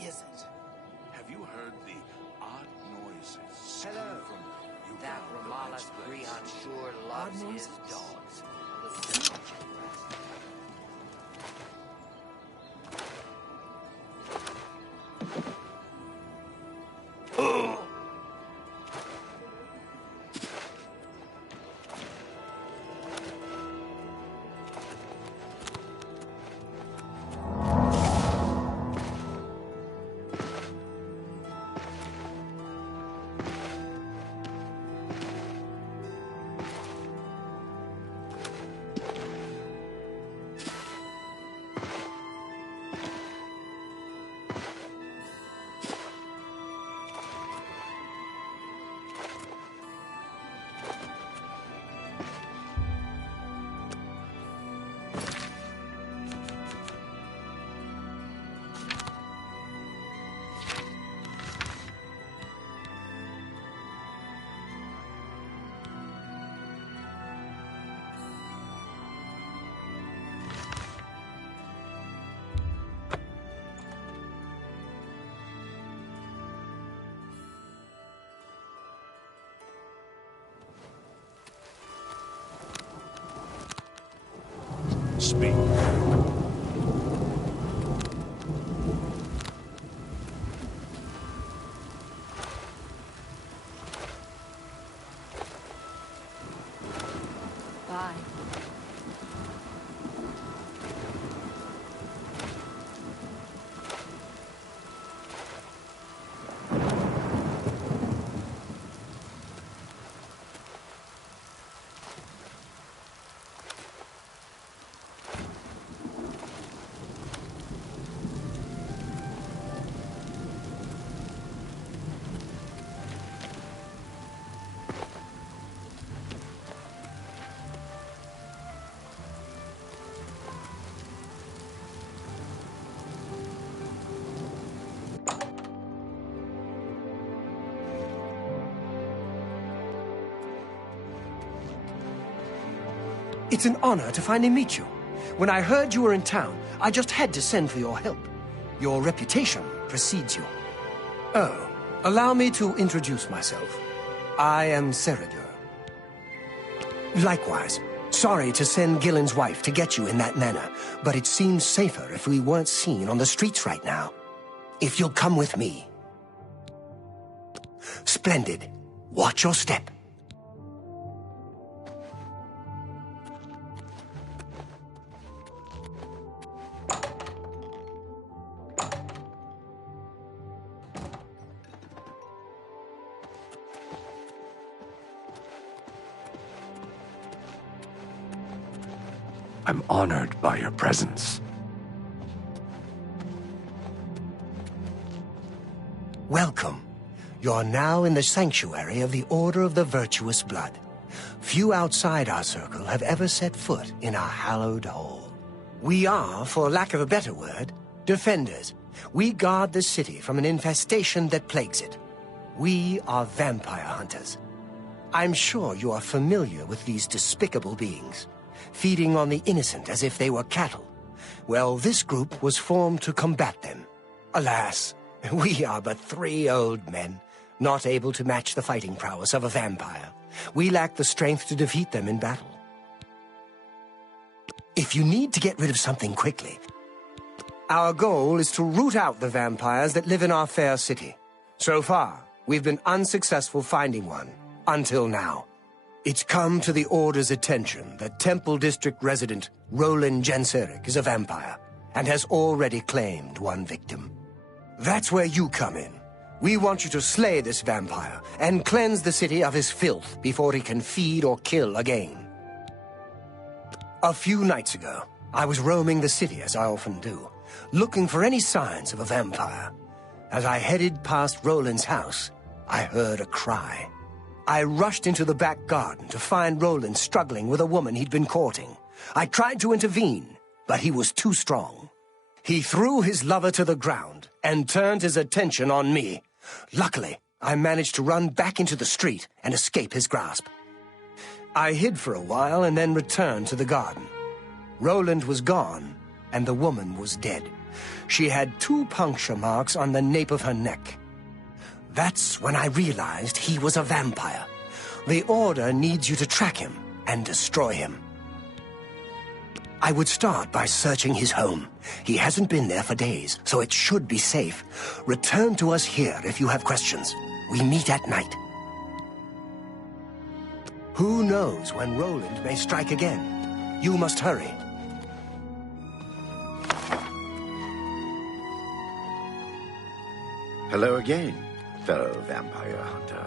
is it? Have you heard the odd noises Hello. from That Ramallah's Griot sure loves his dogs. Speak. Bye. It's an honor to finally meet you. When I heard you were in town, I just had to send for your help. Your reputation precedes you. Oh, allow me to introduce myself. I am Seridur. Likewise, sorry to send Gillen's wife to get you in that manner, but it seems safer if we weren't seen on the streets right now. If you'll come with me. Splendid. Watch your step. I'm honored by your presence. Welcome. You're now in the sanctuary of the Order of the Virtuous Blood. Few outside our circle have ever set foot in our hallowed hall. We are, for lack of a better word, defenders. We guard the city from an infestation that plagues it. We are vampire hunters. I'm sure you are familiar with these despicable beings, feeding on the innocent as if they were cattle. Well, this group was formed to combat them. Alas, we are but 3 old men, not able to match the fighting prowess of a vampire. We lack the strength to defeat them in battle. If you need to get rid of something quickly, our goal is to root out the vampires that live in our fair city. So far, we've been unsuccessful finding one, until now. It's come to the Order's attention that Temple District resident Roland Genseric is a vampire, and has already claimed one victim. That's where you come in. We want you to slay this vampire, and cleanse the city of his filth before he can feed or kill again. A few nights ago, I was roaming the city as I often do, looking for any signs of a vampire. As I headed past Roland's house, I heard a cry. I rushed into the back garden to find Roland struggling with a woman he'd been courting. I tried to intervene, but he was too strong. He threw his lover to the ground and turned his attention on me. Luckily, I managed to run back into the street and escape his grasp. I hid for a while and then returned to the garden. Roland was gone, and the woman was dead. She had 2 puncture marks on the nape of her neck. That's when I realized he was a vampire. The Order needs you to track him and destroy him. I would start by searching his home. He hasn't been there for days, so it should be safe. Return to us here if you have questions. We meet at night. Who knows when Roland may strike again? You must hurry. Hello again, fellow vampire hunter.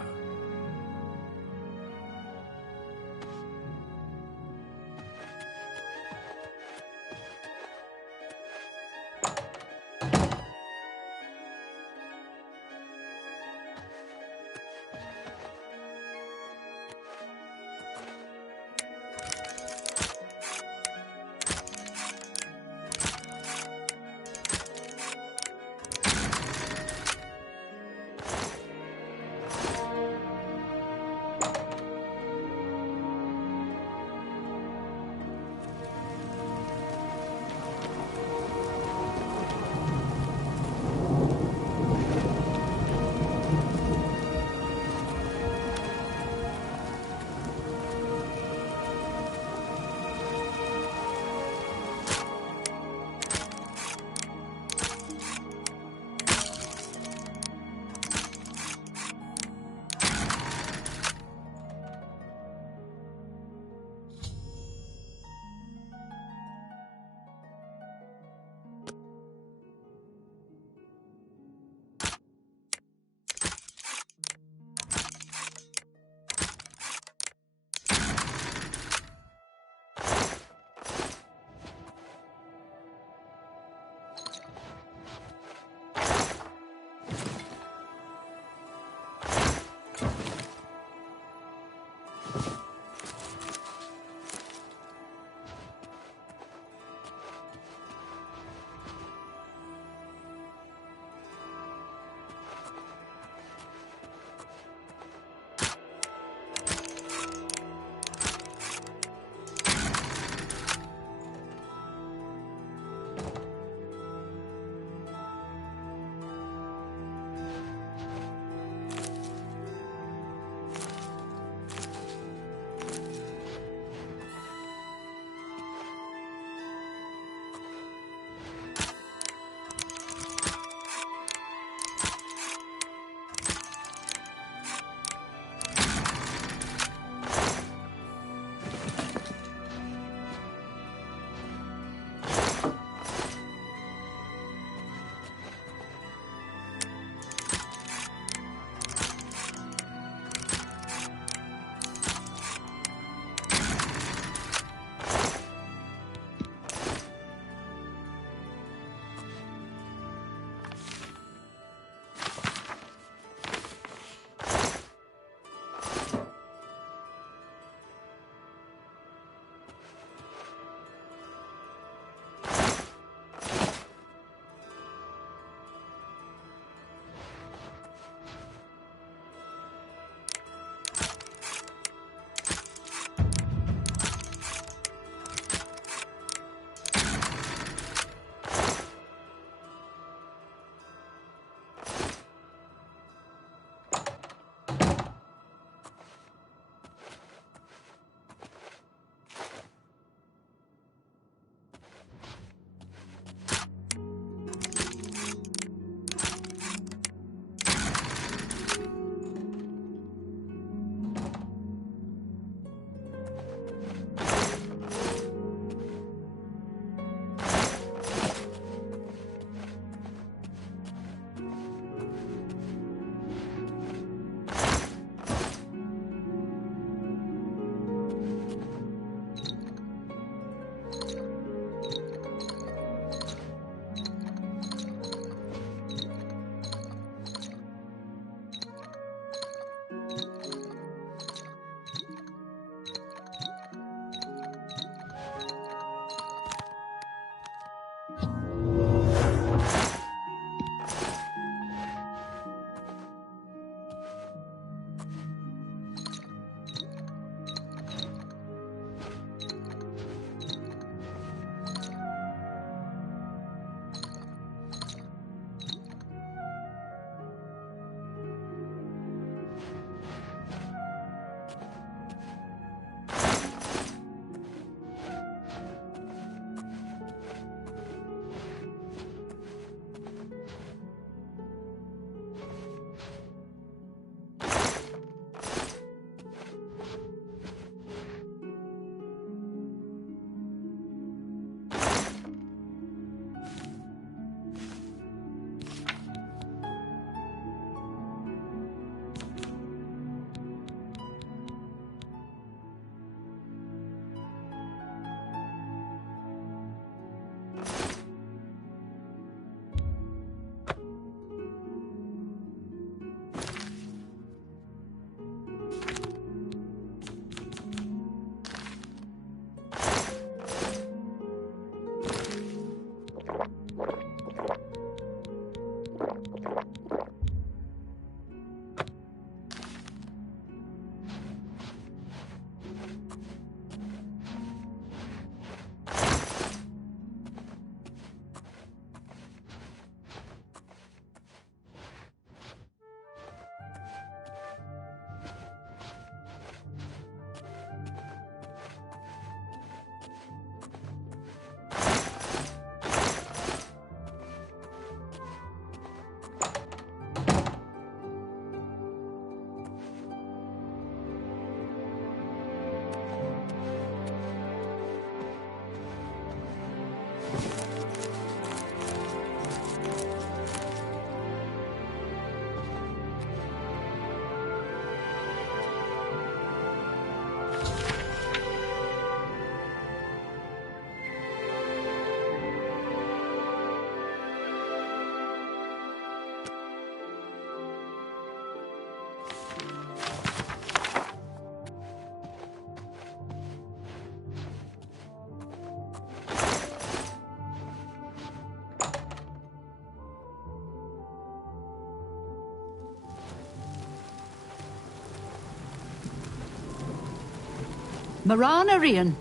Marana Rian,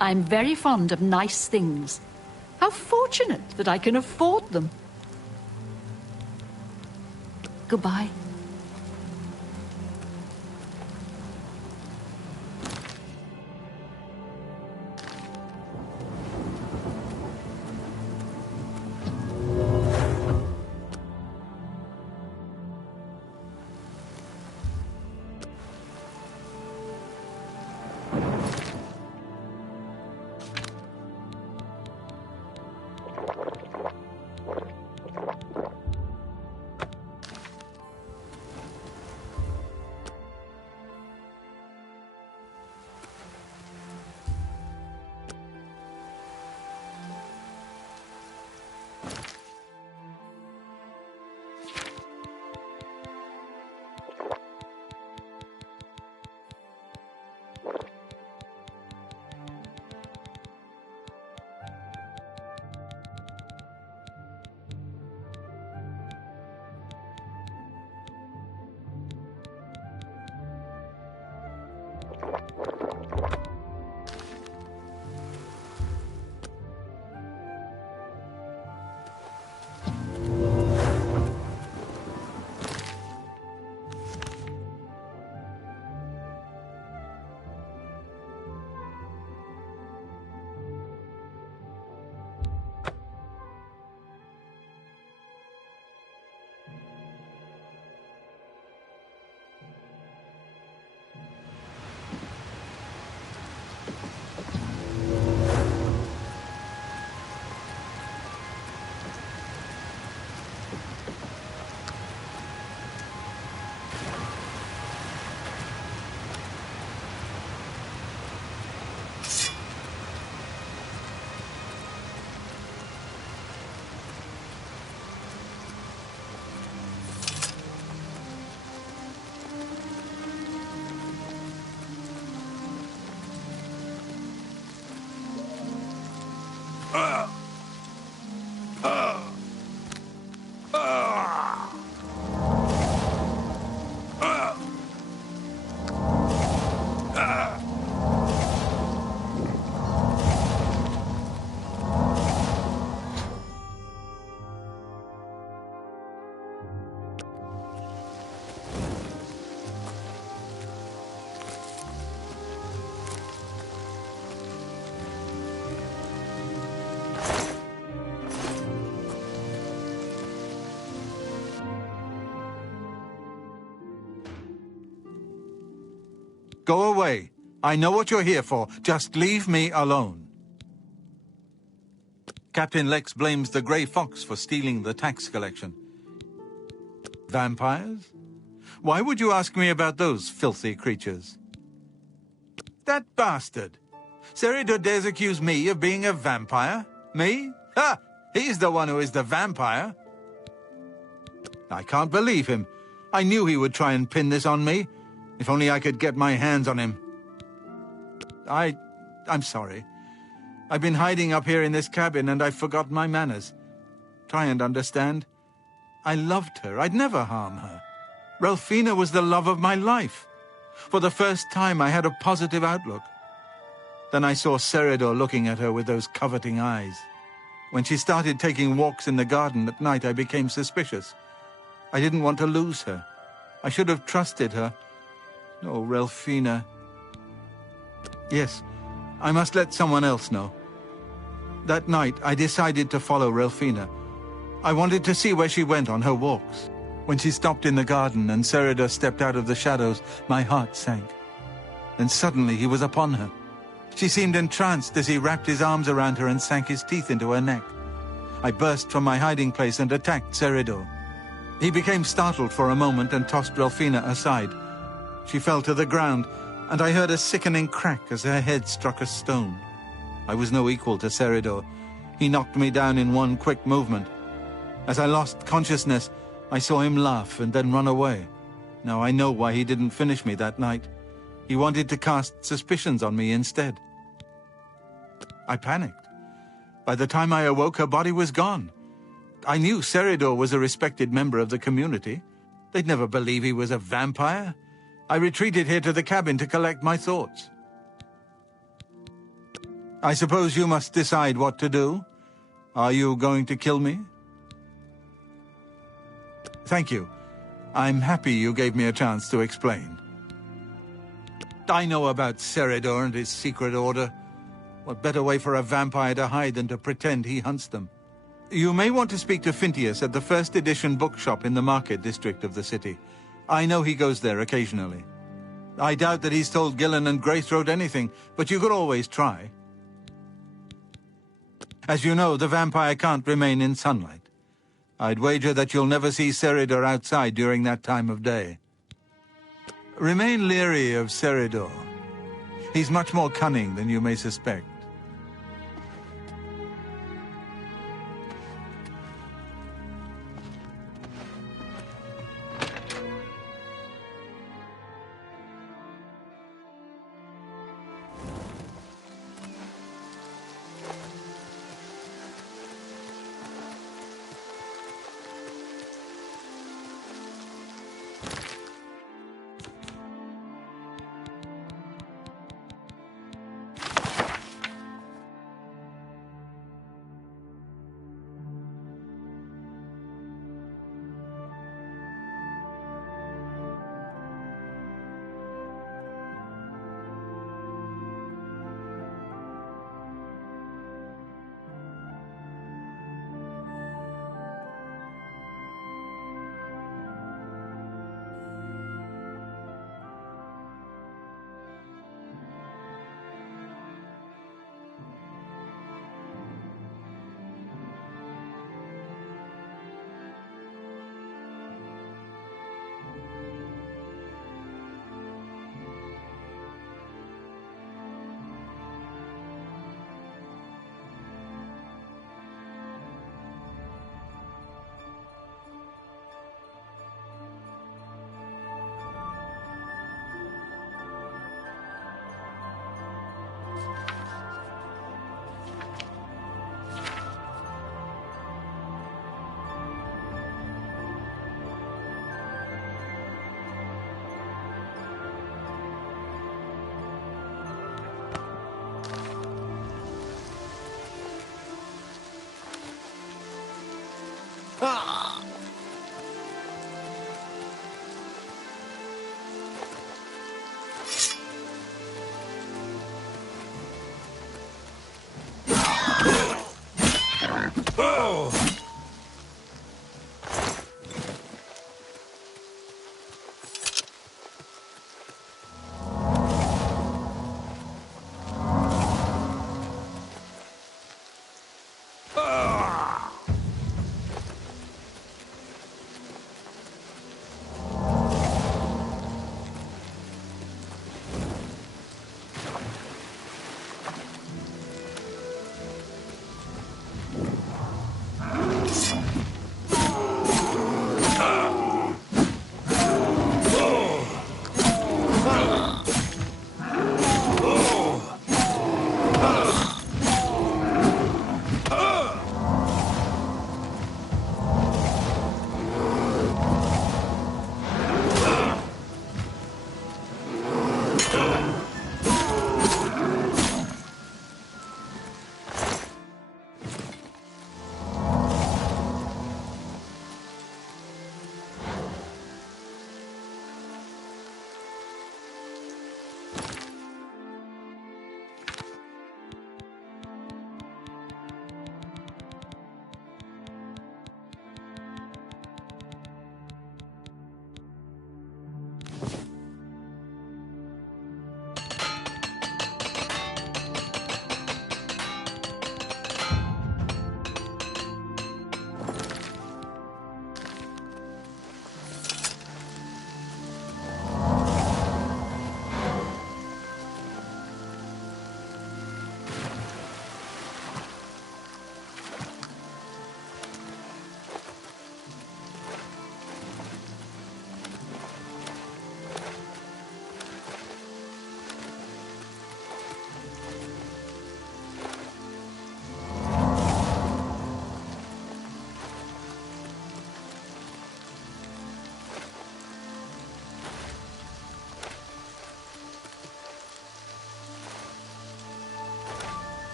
I'm very fond of nice things. How fortunate that I can afford them. Goodbye. Go away. I know what you're here for. Just leave me alone. Captain Lex blames the Grey Fox for stealing the tax collection. Vampires? Why would you ask me about those filthy creatures? That bastard! Seridor dares accuse me of being a vampire? Me? Ha! He's the one who is the vampire. I can't believe him. I knew he would try and pin this on me. If only I could get my hands on him. I'm sorry. I've been hiding up here in this cabin and I've forgotten my manners. Try and understand. I loved her. I'd never harm her. Ralphina was the love of my life. For the first time, I had a positive outlook. Then I saw Seridor looking at her with those coveting eyes. When she started taking walks in the garden at night, I became suspicious. I didn't want to lose her. I should have trusted her. Oh, Ralphina. Yes, I must let someone else know. That night, I decided to follow Ralphina. I wanted to see where she went on her walks. When she stopped in the garden and Seridor stepped out of the shadows, my heart sank. Then suddenly he was upon her. She seemed entranced as he wrapped his arms around her and sank his teeth into her neck. I burst from my hiding place and attacked Seridor. He became startled for a moment and tossed Ralphina aside. She fell to the ground, and I heard a sickening crack as her head struck a stone. I was no equal to Seridor. He knocked me down in one quick movement. As I lost consciousness, I saw him laugh and then run away. Now I know why he didn't finish me that night. He wanted to cast suspicions on me instead. I panicked. By the time I awoke, her body was gone. I knew Seridor was a respected member of the community. They'd never believe he was a vampire. I retreated here to the cabin to collect my thoughts. I suppose you must decide what to do. Are you going to kill me? Thank you. I'm happy you gave me a chance to explain. I know about Seridor and his secret order. What better way for a vampire to hide than to pretend he hunts them? You may want to speak to Phintius at the first edition bookshop in the market district of the city. I know he goes there occasionally. I doubt that he's told Gillen and Greythroat anything, but you could always try. As you know, the vampire can't remain in sunlight. I'd wager that you'll never see Seridor outside during that time of day. Remain leery of Seridor. He's much more cunning than you may suspect.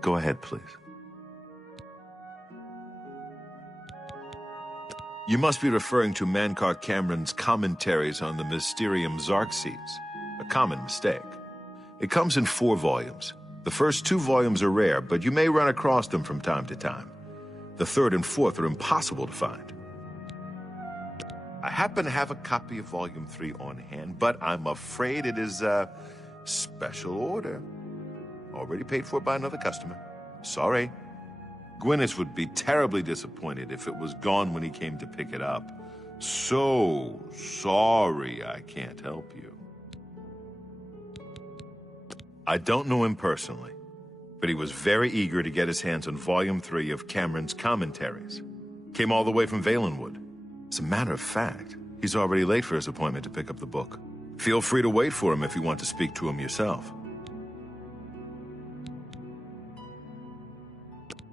Go ahead, please. You must be referring to Mankar Cameron's commentaries on the Mysterium Xarxes, a common mistake. It comes in 4 volumes. The first 2 volumes are rare, but you may run across them from time to time. The 3rd and 4th are impossible to find. I happen to have a copy of Volume 3 on hand, but I'm afraid it is a special order. Already paid for by another customer. Sorry. Gwyneth would be terribly disappointed if it was gone when he came to pick it up. So sorry I can't help you. I don't know him personally, but he was very eager to get his hands on Volume 3 of Cameron's commentaries. Came all the way from Valenwood. As a matter of fact, he's already late for his appointment to pick up the book. Feel free to wait for him if you want to speak to him yourself.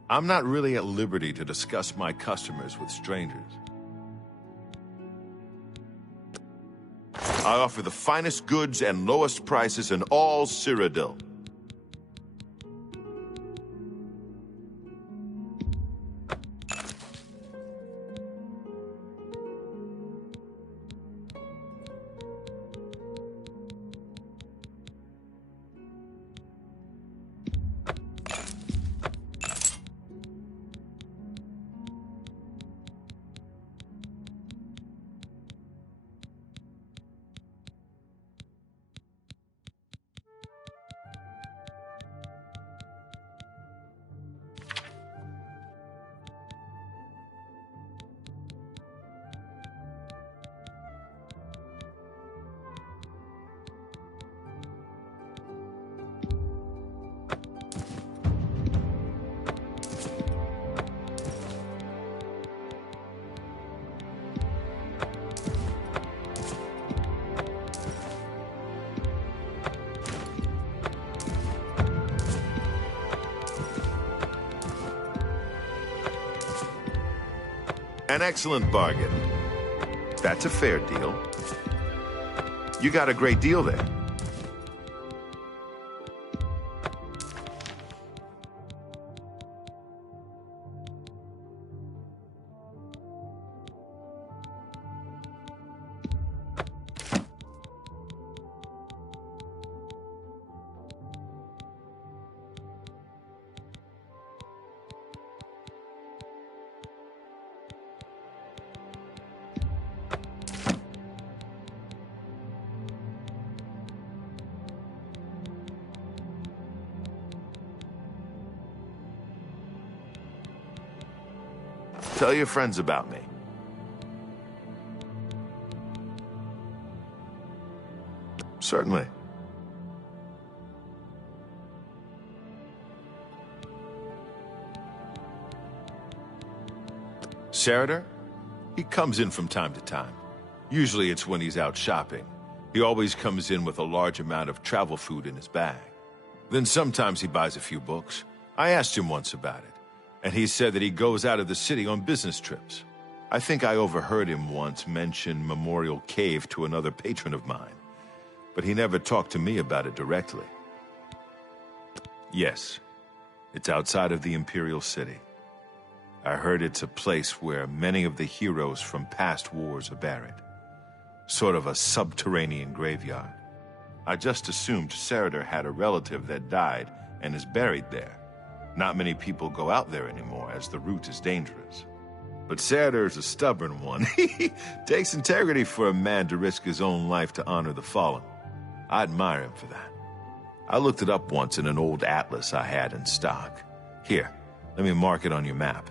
I'm not really at liberty to discuss my customers with strangers. I offer the finest goods and lowest prices in all Cyrodiil. An excellent bargain. That's a fair deal. You got a great deal there. Tell your friends about me. Certainly. Sarader? He comes in from time to time. Usually it's when he's out shopping. He always comes in with a large amount of travel food in his bag. Then sometimes he buys a few books. I asked him once about it, and he said that he goes out of the city on business trips. I think I overheard him once mention Memorial Cave to another patron of mine, but he never talked to me about it directly. Yes, it's outside of the Imperial City. I heard it's a place where many of the heroes from past wars are buried. Sort of a subterranean graveyard. I just assumed Sarader had a relative that died and is buried there. Not many people go out there anymore, as the route is dangerous. But Sarader's a stubborn one. He takes integrity for a man to risk his own life to honor the fallen. I admire him for that. I looked it up once in an old atlas I had in stock. Here, let me mark it on your map.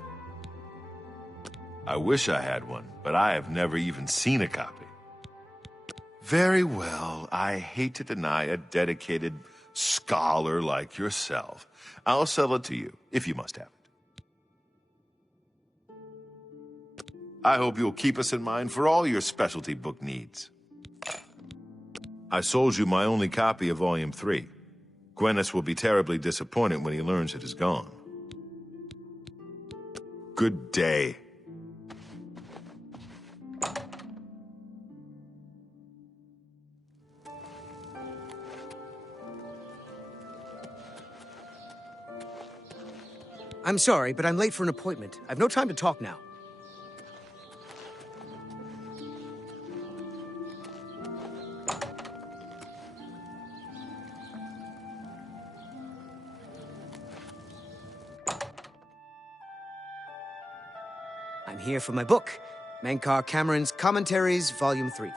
I wish I had one, but I have never even seen a copy. Very well, I hate to deny a dedicated scholar like yourself. I'll sell it to you, if you must have it. I hope you'll keep us in mind for all your specialty book needs. I sold you my only copy of Volume 3. Gwyneth will be terribly disappointed when he learns it is gone. Good day. I'm sorry, but I'm late for an appointment. I've no time to talk now. I'm here for my book, Menkar Cameron's Commentaries, Volume 3.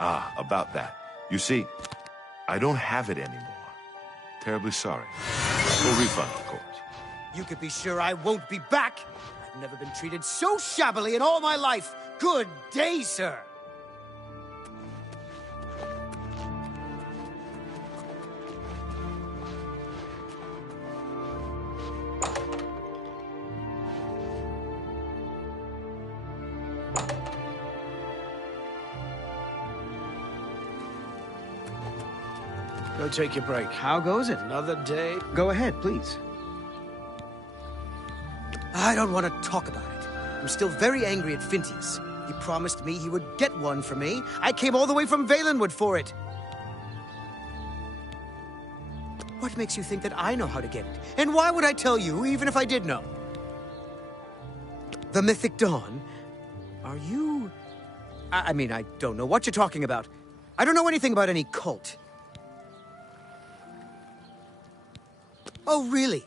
Ah, about that. You see, I don't have it anymore. Terribly sorry. Full refund, of course. You could be sure I won't be back. I've never been treated so shabbily in all my life. Good day, sir. Go take your break. How goes it? Another day. Go ahead, please. I don't want to talk about it. I'm still very angry at Phintius. He promised me he would get one for me. I came all the way from Valenwood for it. What makes you think that I know how to get it? And why would I tell you, even if I did know? The Mythic Dawn? Are you... I mean, I don't know what you're talking about. I don't know anything about any cult. Oh, really?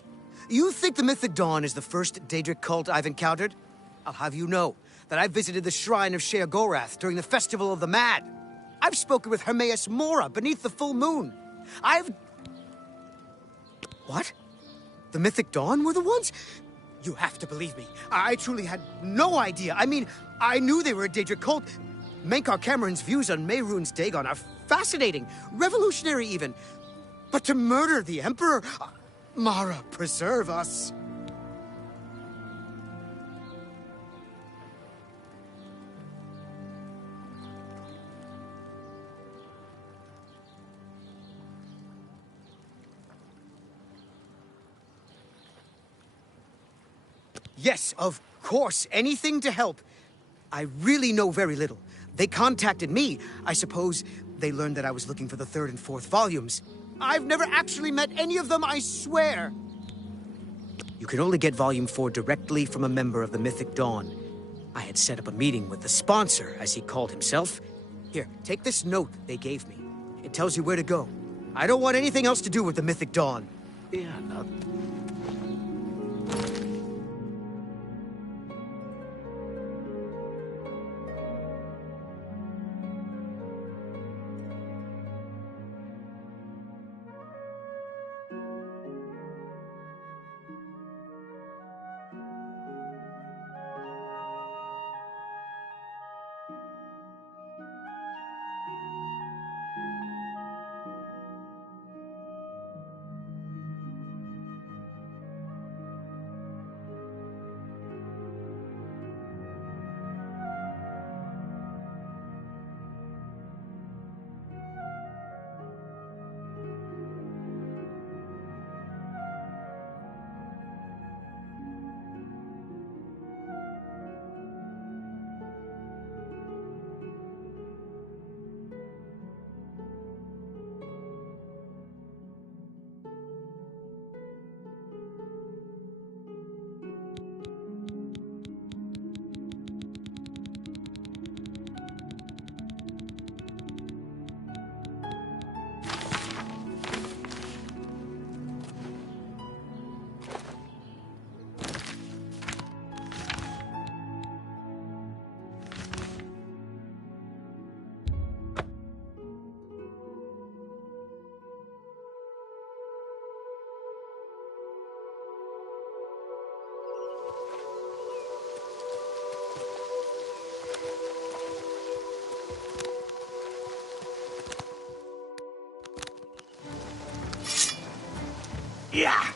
You think the Mythic Dawn is the first Daedric cult I've encountered? I'll have you know that I visited the shrine of Sheogorath during the Festival of the Mad. I've spoken with Hermaeus Mora beneath the full moon. What? The Mythic Dawn were the ones? You have to believe me. I truly had no idea. I mean, I knew they were a Daedric cult. Menkar Cameron's views on Mehrunes Dagon are fascinating, revolutionary even. But to murder the Emperor... Mara, preserve us. Yes, of course, anything to help. I really know very little. They contacted me. I suppose they learned that I was looking for the 3rd and 4th volumes. I've never actually met any of them, I swear. You can only get Volume 4 directly from a member of the Mythic Dawn. I had set up a meeting with the sponsor, as he called himself. Here, take this note they gave me. It tells you where to go. I don't want anything else to do with the Mythic Dawn. Yeah, not... Yeah!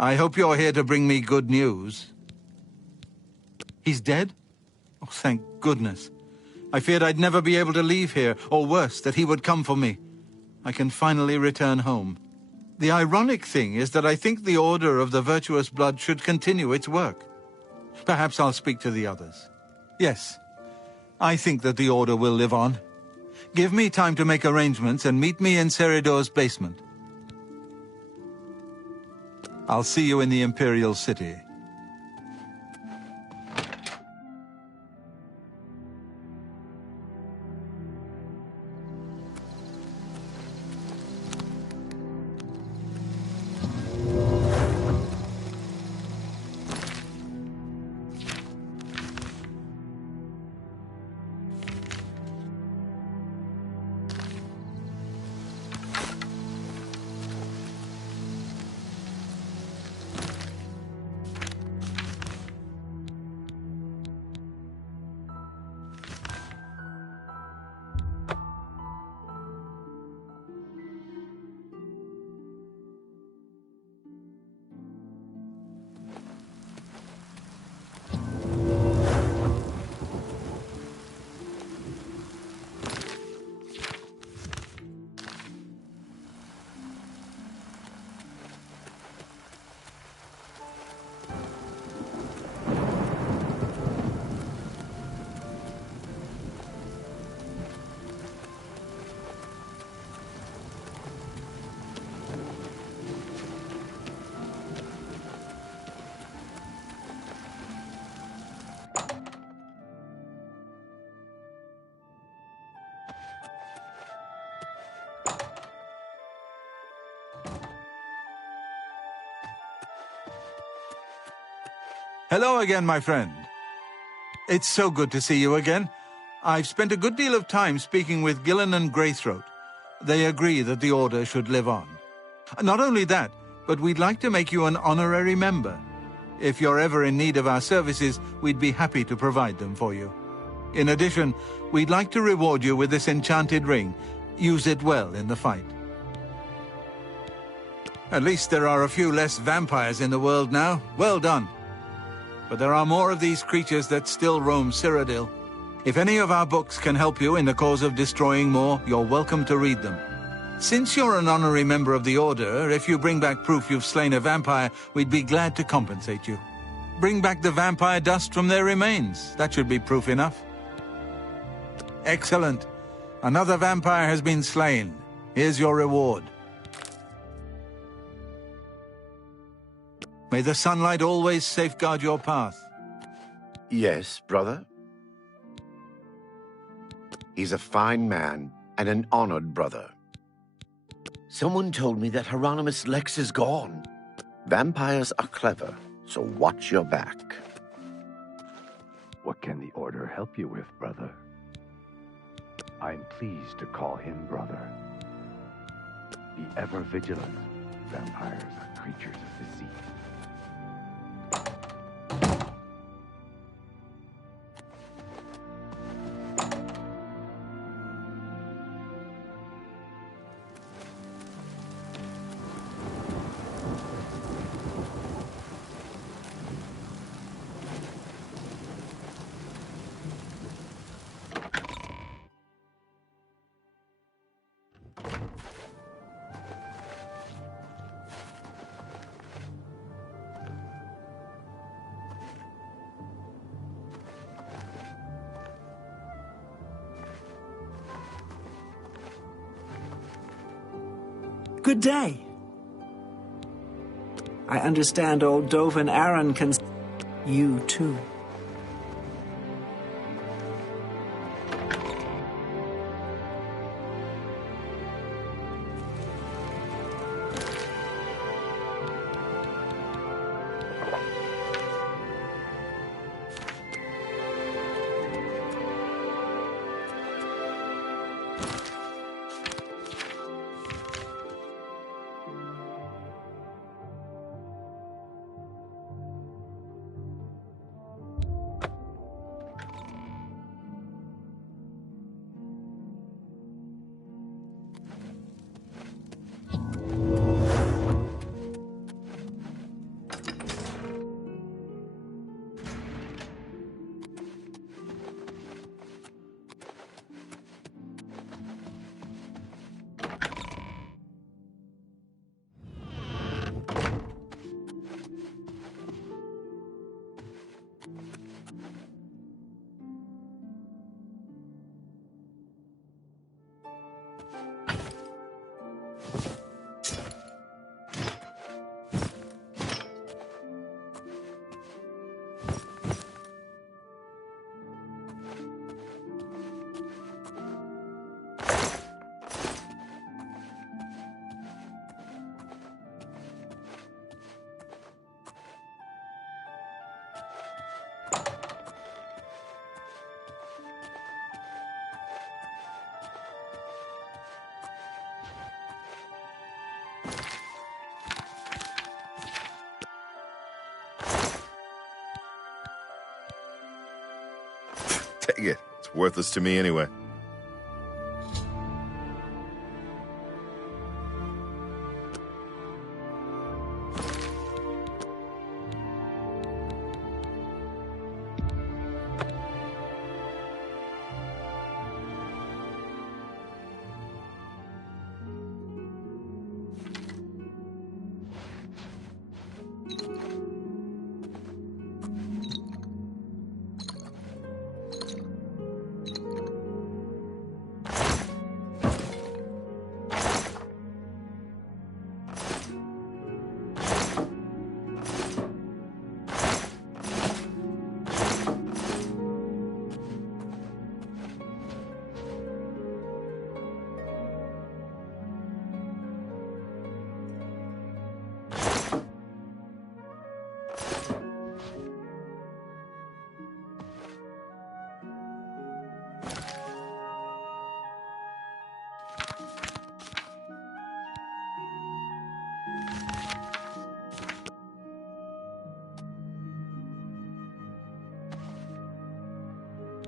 I hope you're here to bring me good news. He's dead? Oh, thank goodness. I feared I'd never be able to leave here, or worse, that he would come for me. I can finally return home. The ironic thing is that I think the Order of the Virtuous Blood should continue its work. Perhaps I'll speak to the others. Yes, I think that the Order will live on. Give me time to make arrangements and meet me in Seridor's basement. I'll see you in the Imperial City. Hello again, my friend. It's so good to see you again. I've spent a good deal of time speaking with Gillen and Greythroat. They agree that the Order should live on. Not only that, but we'd like to make you an honorary member. If you're ever in need of our services, we'd be happy to provide them for you. In addition, we'd like to reward you with this enchanted ring. Use it well in the fight. At least there are a few less vampires in the world now. Well done. But there are more of these creatures that still roam Cyrodiil. If any of our books can help you in the cause of destroying more, you're welcome to read them. Since you're an honorary member of the Order, if you bring back proof you've slain a vampire, we'd be glad to compensate you. Bring back the vampire dust from their remains. That should be proof enough. Excellent. Another vampire has been slain. Here's your reward. May the sunlight always safeguard your path. Yes, brother? He's a fine man and an honored brother. Someone told me that Hieronymus Lex is gone. Vampires are clever, so watch your back. What can the Order help you with, brother? I'm pleased to call him brother. Be ever vigilant. Vampires are creatures of deceit. Good day. I understand old Dovin Aaron can... You too. Take it. It's worthless to me anyway.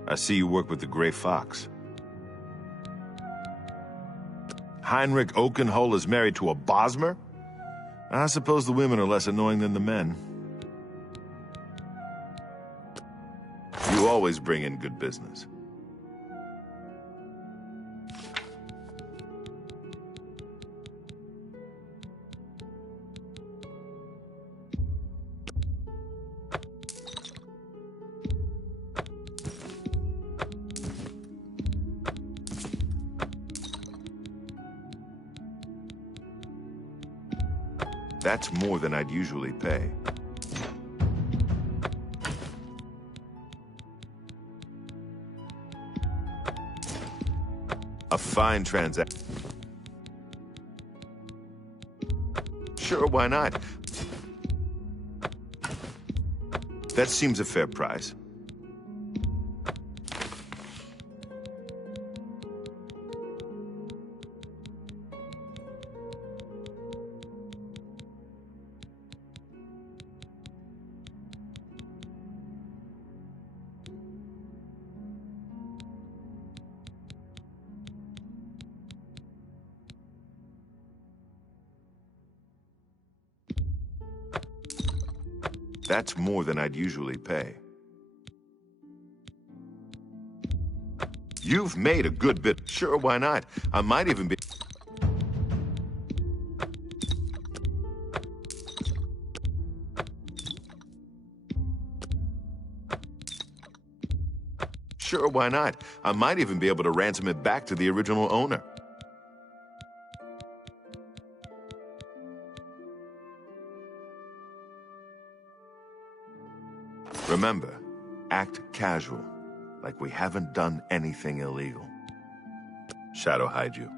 I see you work with the Grey Fox. Heinrich Oakenhull is married to a Bosmer? I suppose the women are less annoying than the men. You always bring in good business. That's more than I'd usually pay. A fine transaction. Sure, why not? That seems a fair price. That's more than I'd usually pay. You've made a good bit. Sure, why not? I might even be... Sure, why not? I might even be able to ransom it back to the original owner. Remember, act casual, like we haven't done anything illegal. Shadow hide you.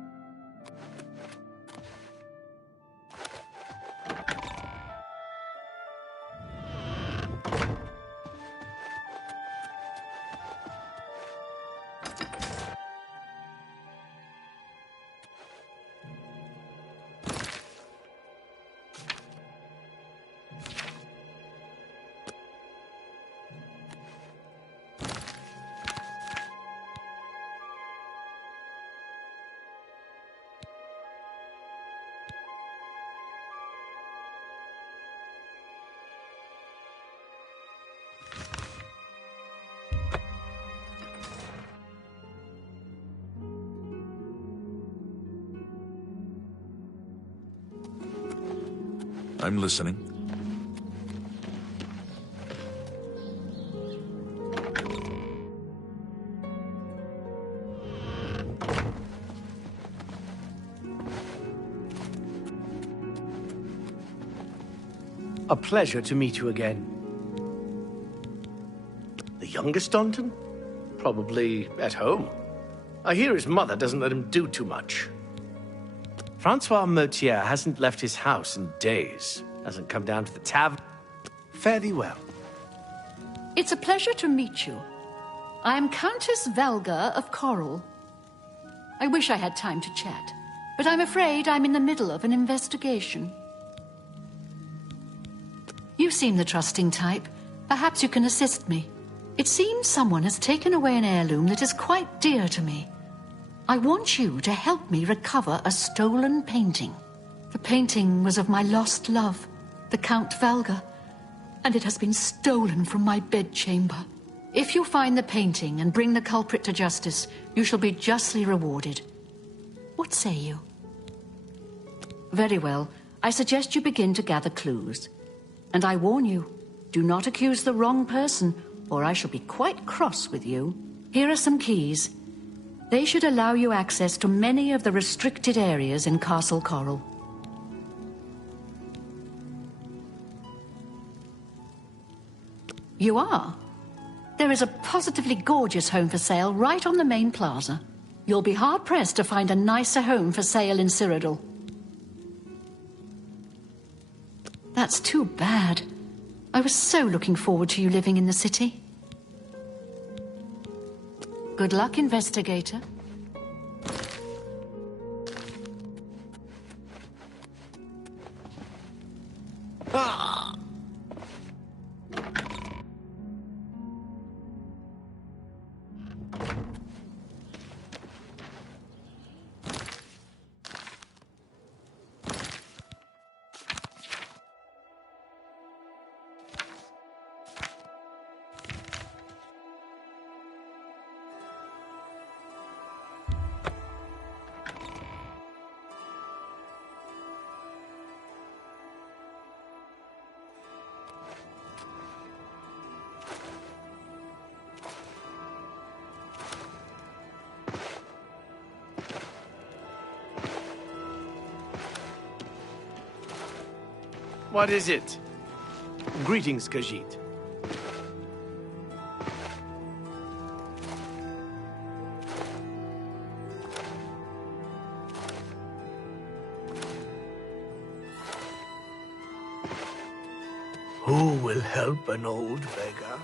I'm listening. A pleasure to meet you again. The youngest Staunton? Probably at home. I hear his mother doesn't let him do too much. Francois Motier hasn't left his house in days. Hasn't come down to the tavern. Fare thee well. It's a pleasure to meet you. I am Countess Velga of Coral. I wish I had time to chat, but I'm afraid I'm in the middle of an investigation. You seem the trusting type. Perhaps you can assist me. It seems someone has taken away an heirloom that is quite dear to me. I want you to help me recover a stolen painting. The painting was of my lost love, the Count Valga, and it has been stolen from my bedchamber. If you find the painting and bring the culprit to justice, you shall be justly rewarded. What say you? Very well. I suggest you begin to gather clues. And I warn you, do not accuse the wrong person, or I shall be quite cross with you. Here are some keys. They should allow you access to many of the restricted areas in Castle Coral. You are? There is a positively gorgeous home for sale right on the main plaza. You'll be hard-pressed to find a nicer home for sale in Cyrodiil. That's too bad. I was so looking forward to you living in the city. Good luck, investigator. What is it? Greetings, Khajiit. Who will help an old beggar?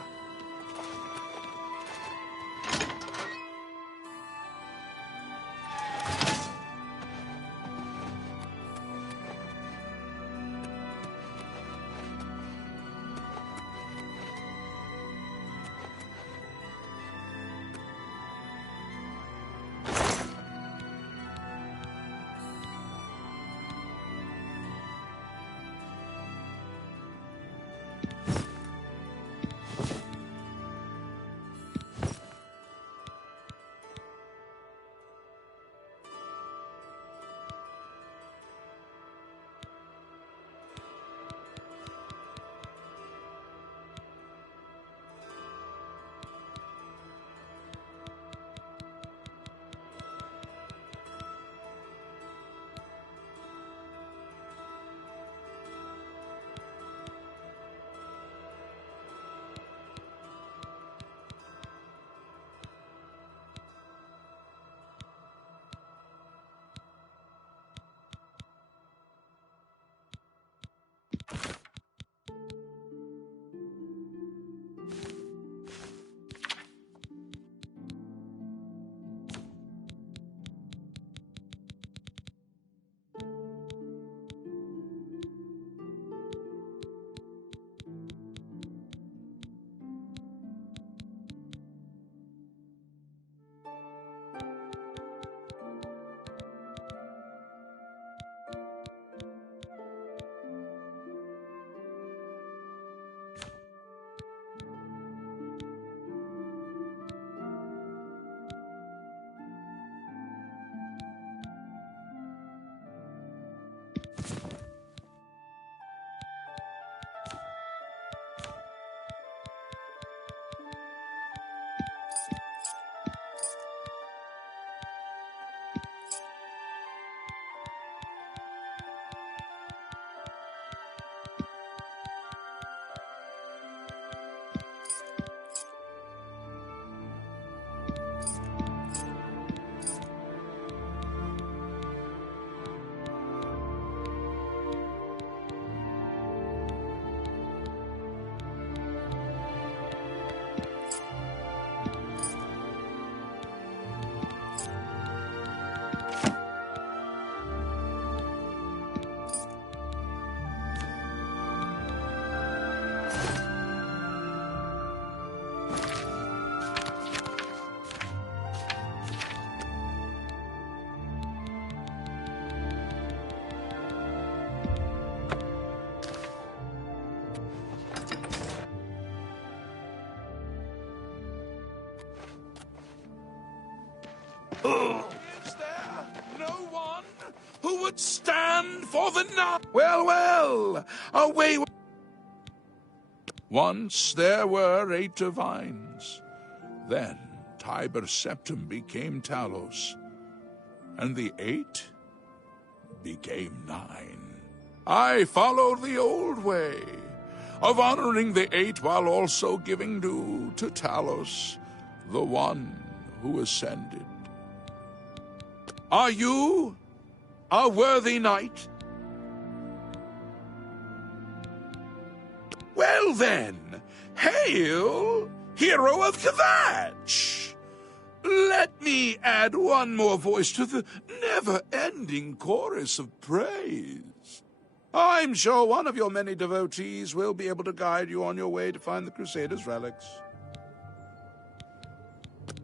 who would stand for the night. Well, well, away. Once there were 8 divines. Then Tiber Septim became Talos, and the 8 became 9. I followed the old way of honoring the 8 while also giving due to Talos, the one who ascended. Are you a worthy knight? Well then, hail, hero of Kvatch! Let me add one more voice to the never-ending chorus of praise. I'm sure one of your many devotees will be able to guide you on your way to find the Crusaders' relics.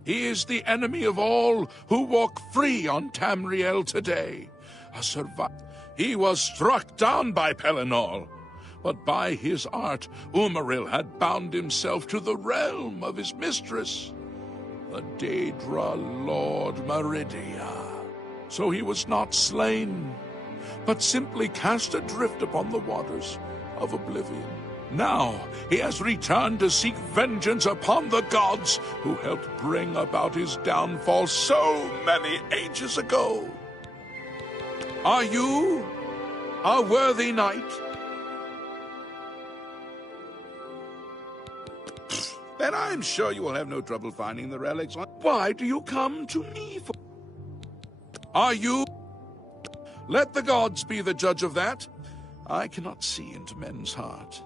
He is the enemy of all who walk free on Tamriel today. A survivor. He was struck down by Pelennor, but by his art, Umaril had bound himself to the realm of his mistress, the Daedra Lord Meridia. So he was not slain, but simply cast adrift upon the waters of Oblivion. Now he has returned to seek vengeance upon the gods who helped bring about his downfall so many ages ago. Are you a worthy knight? Then I'm sure you will have no trouble finding the relics. Why do you come to me for? Are you? Let the gods be the judge of that. I cannot see into men's heart.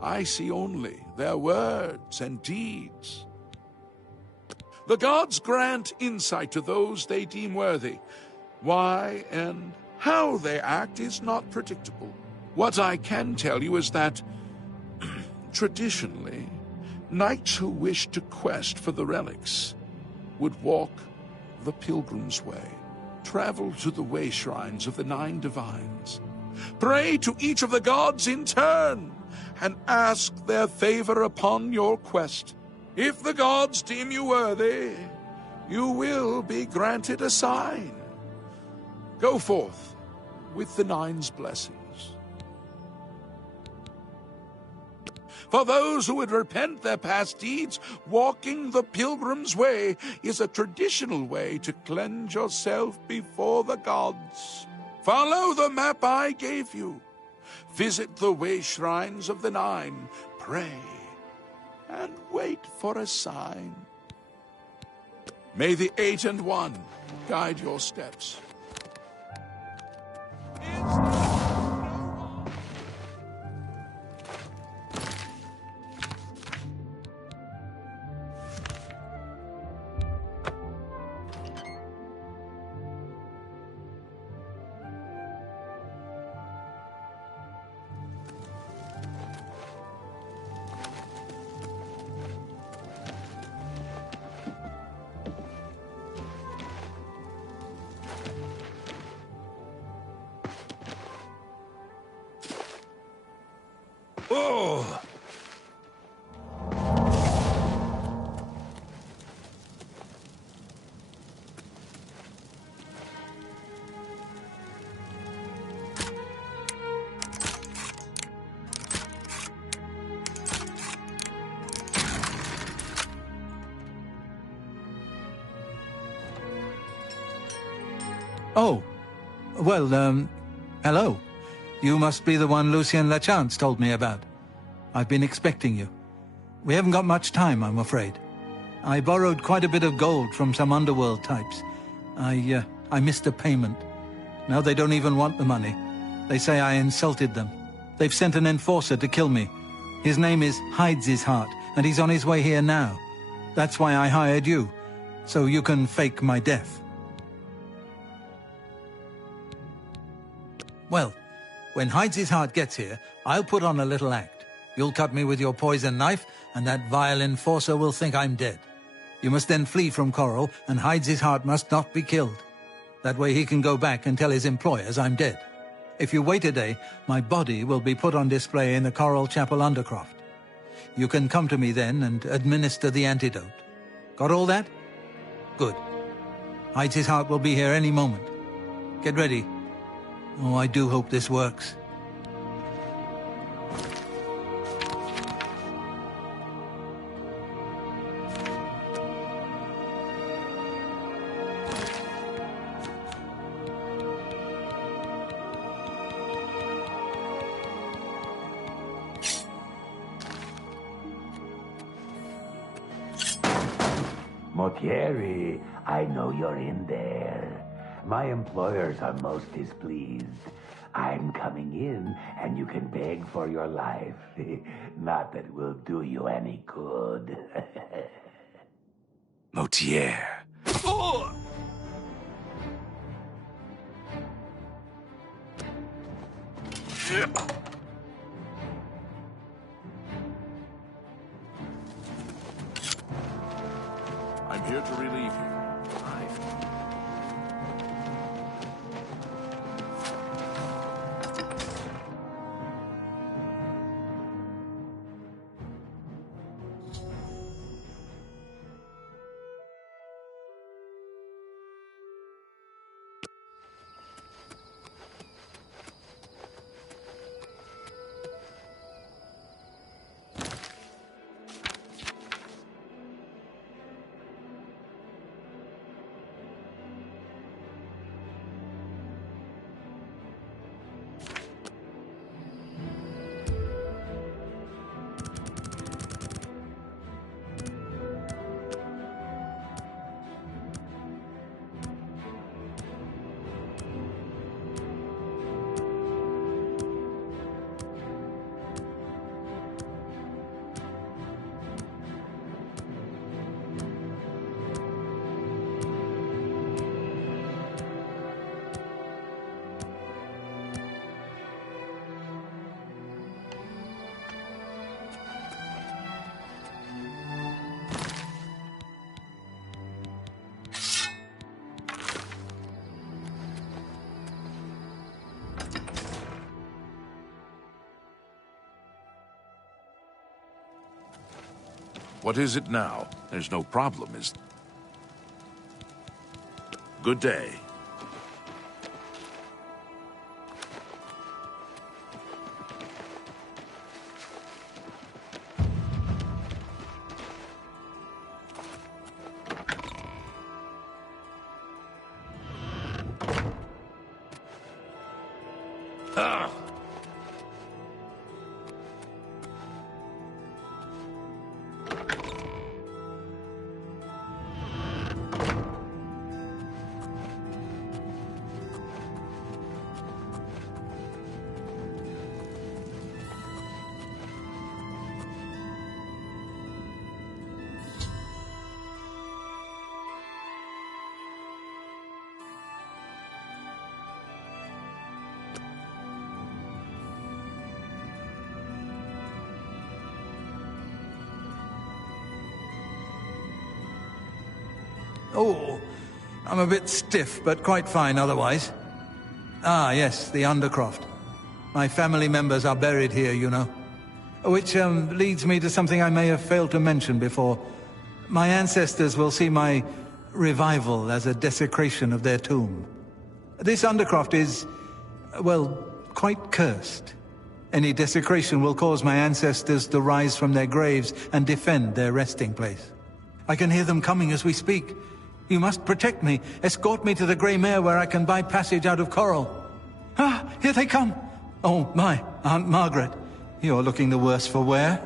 I see only their words and deeds. The gods grant insight to those they deem worthy. Why and how they act is not predictable. What I can tell you is that, traditionally, knights who wished to quest for the relics would walk the pilgrim's way, travel to the way shrines of the 9 divines, pray to each of the gods in turn, and ask their favor upon your quest. If the gods deem you worthy, you will be granted a sign. Go forth with the 9's blessings. For those who would repent their past deeds, walking the pilgrim's way is a traditional way to cleanse yourself before the gods. Follow the map I gave you. Visit the way shrines of the 9, pray, and wait for a sign. May the 8 and 1 guide your steps. Oh! Oh, well, hello. You must be the one Lucien Lachance told me about. I've been expecting you. We haven't got much time, I'm afraid. I borrowed quite a bit of gold from some underworld types. I missed a payment. Now they don't even want the money. They say I insulted them. They've sent an enforcer to kill me. His name is Hides His Heart, and he's on his way here now. That's why I hired you, so you can fake my death. Well, when Hides His Heart gets here, I'll put on a little act. You'll cut me with your poison knife, and that vile enforcer will think I'm dead. You must then flee from Coral, and Hides His Heart must not be killed. That way he can go back and tell his employers I'm dead. If you wait a day, my body will be put on display in the Coral Chapel Undercroft. You can come to me then and administer the antidote. Got all that? Good. Hides His Heart will be here any moment. Get ready. Oh, I do hope this works. Motieri, I know you're in there. My employers are most displeased. I'm coming in, and you can beg for your life. Not that it will do you any good. Motier. Oh! I'm here to relieve you. What is it now? There's no problem, is there? Good day. Oh, I'm a bit stiff, but quite fine otherwise. Ah, yes, the Undercroft. My family members are buried here, you know. Which leads me to something I may have failed to mention before. My ancestors will see my revival as a desecration of their tomb. This Undercroft is, well, quite cursed. Any desecration will cause my ancestors to rise from their graves and defend their resting place. I can hear them coming as we speak. You must protect me. Escort me to the Grey Mare where I can buy passage out of Coral. Ah, here they come. Oh, my, Aunt Margaret. You're looking the worse for wear.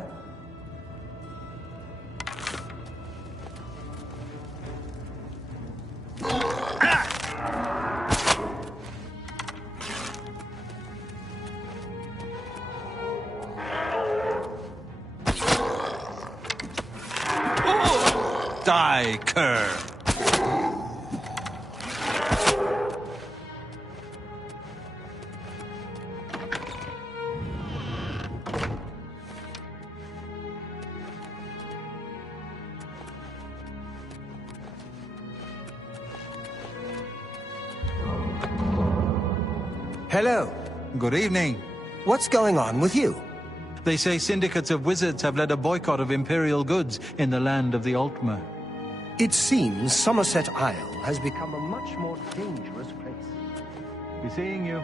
Die, cur! Hello. Good evening. What's going on with you? They say syndicates of wizards have led a boycott of Imperial goods in the land of the Altmer. It seems Somerset Isle has become a much more dangerous place. Be seeing you.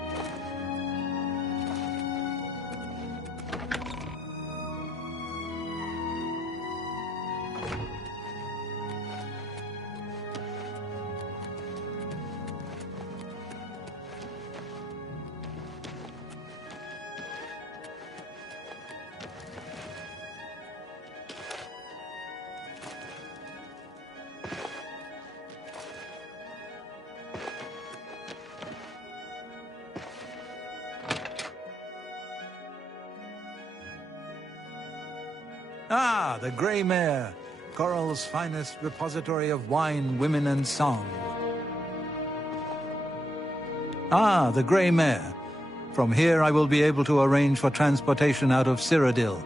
Ah, the Grey Mare, Coral's finest repository of wine, women, and song. Ah, the Grey Mare. From here I will be able to arrange for transportation out of Cyrodiil.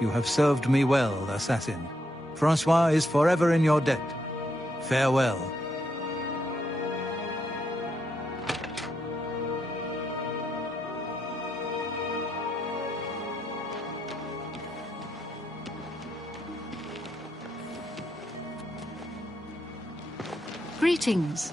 You have served me well, assassin. Francois is forever in your debt. Farewell. Greetings.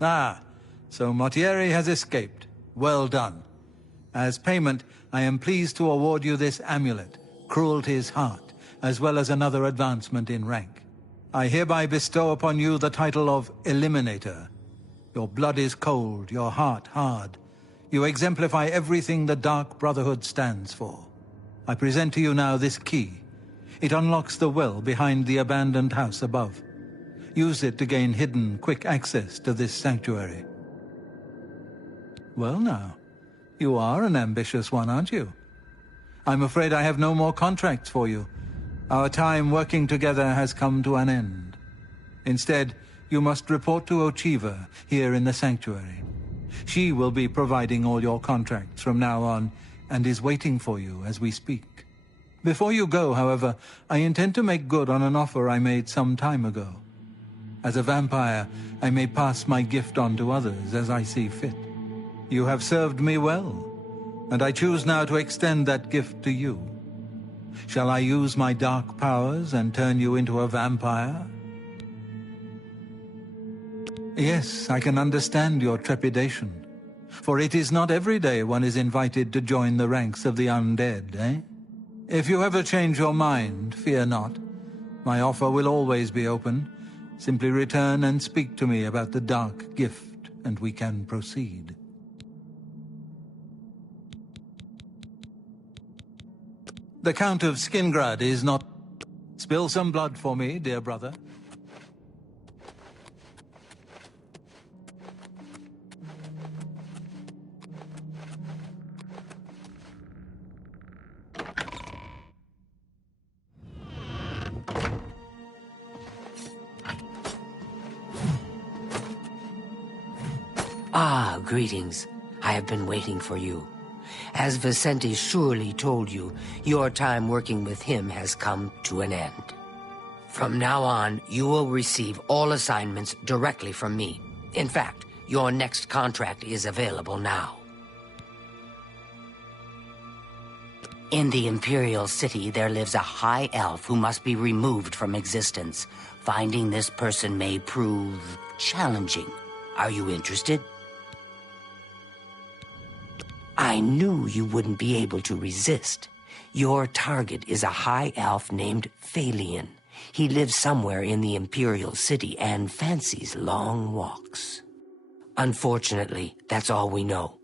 Ah, so Mortieri has escaped. Well done. As payment, I am pleased to award you this amulet, Cruelty's Heart, as well as another advancement in rank. I hereby bestow upon you the title of Eliminator. Your blood is cold, your heart hard. You exemplify everything the Dark Brotherhood stands for. I present to you now this key. It unlocks the well behind the abandoned house above. Use it to gain hidden, quick access to this sanctuary. Well now, you are an ambitious one, aren't you? I'm afraid I have no more contracts for you. Our time working together has come to an end. Instead, you must report to Ochiva here in the sanctuary. She will be providing all your contracts from now on, and is waiting for you as we speak. Before you go, however, I intend to make good on an offer I made some time ago. As a vampire, I may pass my gift on to others as I see fit. You have served me well, and I choose now to extend that gift to you. Shall I use my dark powers and turn you into a vampire? Yes, I can understand your trepidation, for it is not every day one is invited to join the ranks of the undead, eh? If you ever change your mind, fear not. My offer will always be open. Simply return and speak to me about the dark gift, and we can proceed. The Count of Skingrad is not... Spill some blood for me, dear brother. Ah, greetings. I have been waiting for you. As Vicente surely told you, your time working with him has come to an end. From now on, you will receive all assignments directly from me. In fact, your next contract is available now. In the Imperial City, there lives a high elf who must be removed from existence. Finding this person may prove challenging. Are you interested? I knew you wouldn't be able to resist. Your target is a high elf named Phalion. He lives somewhere in the Imperial City and fancies long walks. Unfortunately, that's all we know.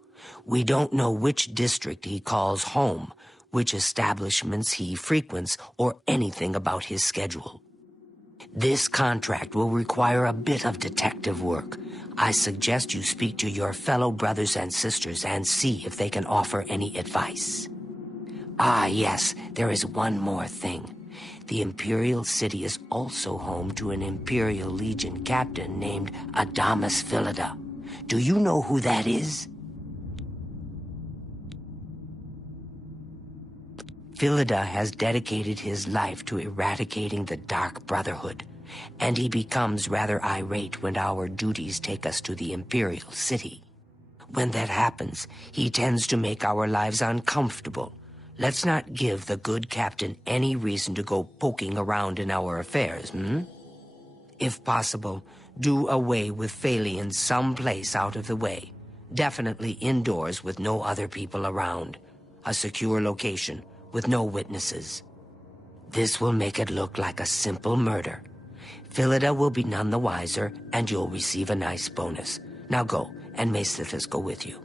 We don't know which district he calls home, which establishments he frequents, or anything about his schedule. This contract will require a bit of detective work. I suggest you speak to your fellow brothers and sisters and see if they can offer any advice. Ah, yes, there is one more thing. The Imperial City is also home to an Imperial Legion captain named Adamus Philida. Do you know who that is? Philida has dedicated his life to eradicating the Dark Brotherhood, and he becomes rather irate when our duties take us to the Imperial City. When that happens, he tends to make our lives uncomfortable. Let's not give the good captain any reason to go poking around in our affairs, If possible, do away with Phalion someplace out of the way. Definitely indoors with no other people around. A secure location with no witnesses. This will make it look like a simple murder. Philida will be none the wiser, and you'll receive a nice bonus. Now go, and may Sithis go with you.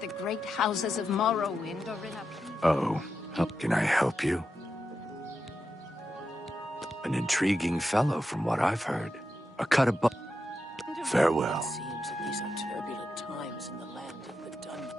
that the great houses of Morrowind are in a... Oh, how can I help you? An intriguing fellow from what I've heard. A cut above. Farewell. It seems that these are turbulent times in the land of the Dunmer.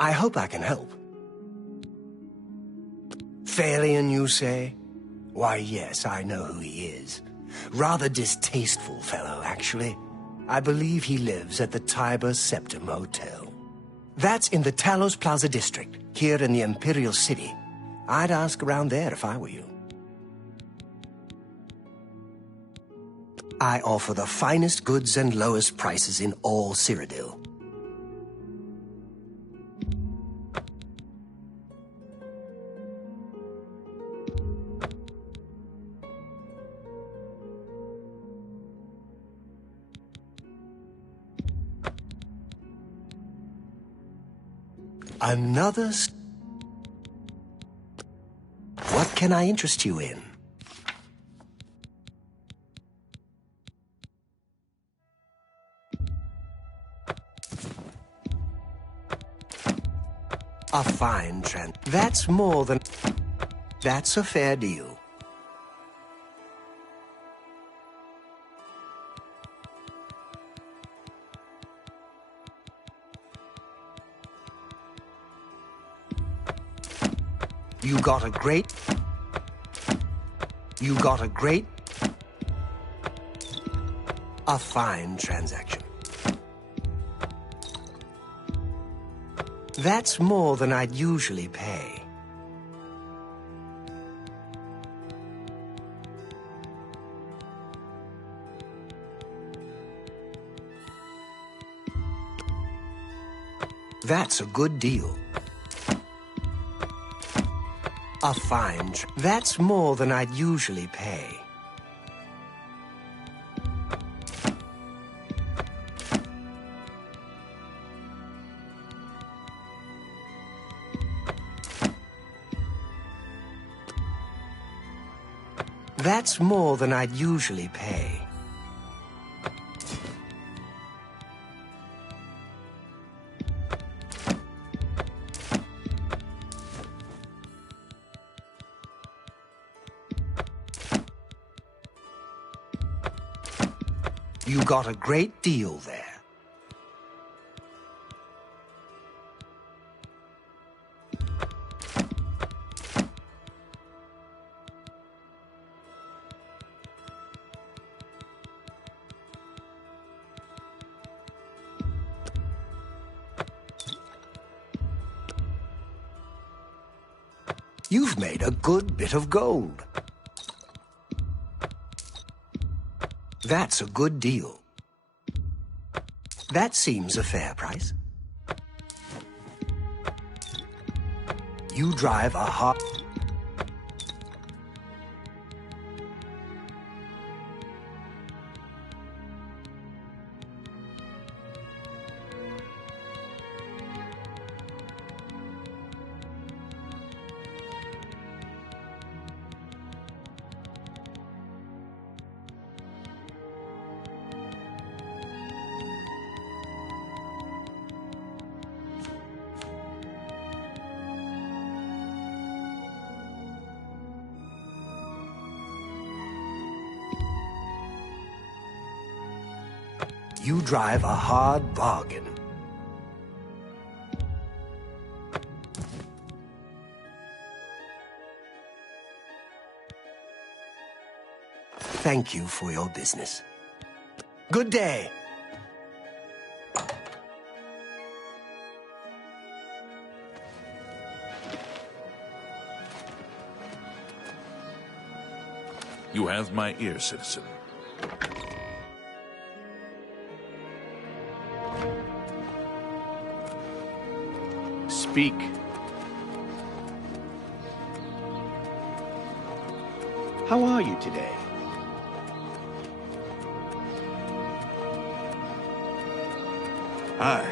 I hope I can help. Phalion, you say? Why, yes, I know who he is. Rather distasteful fellow, actually. I believe he lives at the Tiber Septim Hotel. That's in the Talos Plaza district, here in the Imperial City. I'd ask around there if I were you. I offer the finest goods and lowest prices in all Cyrodiil. What can I interest you in? A fine That's more than... That's a fair deal. You got a great... A fine transaction. That's more than I'd usually pay. That's a good deal. A fine... That's more than I'd usually pay. That's more than I'd usually pay. You got a great deal there. You've made a good bit of gold. That's a good deal. That seems a fair price. You drive a hot... You drive a hard bargain. Thank you for your business. Good day. You have my ear, citizen. speak. How are you today? Hi.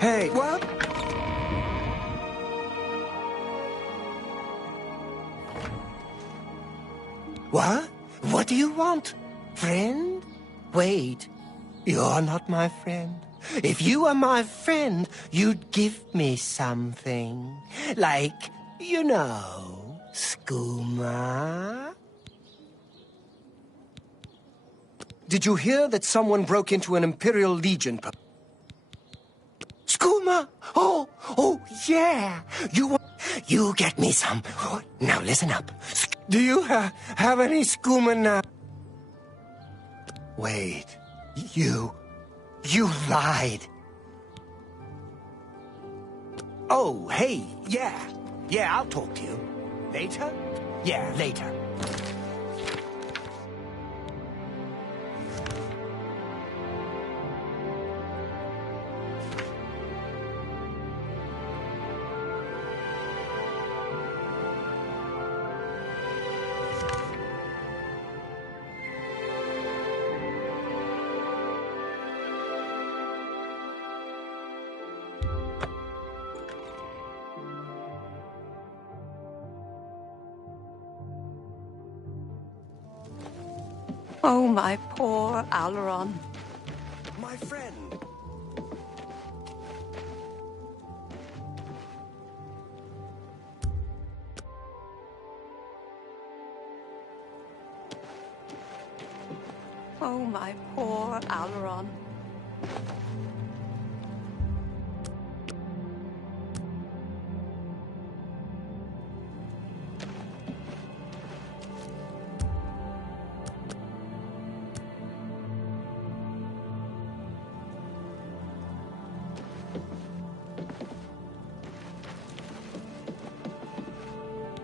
Hey, what? What? What do you want? Friend? Wait. You're not my friend. If you were my friend, you'd give me something. Like, you know, skooma. Did you hear that someone broke into an Imperial Legion? Skooma! Oh, yeah! You get me some. Now listen up. Do you have any skooma now? Wait. You lied. Oh, hey, yeah. Yeah, I'll talk to you. Later? Yeah, later. Oh, my poor Alaron. My friend. Oh, my poor Alaron.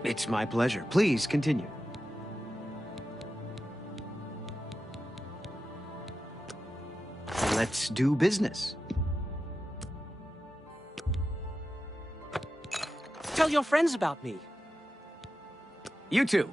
It's my pleasure. Please continue. Let's do business. Tell your friends about me. You too.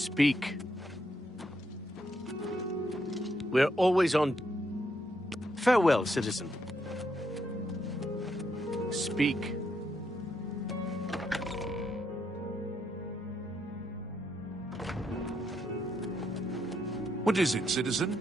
Speak. We're always on... Farewell, citizen. Speak. What is it, citizen?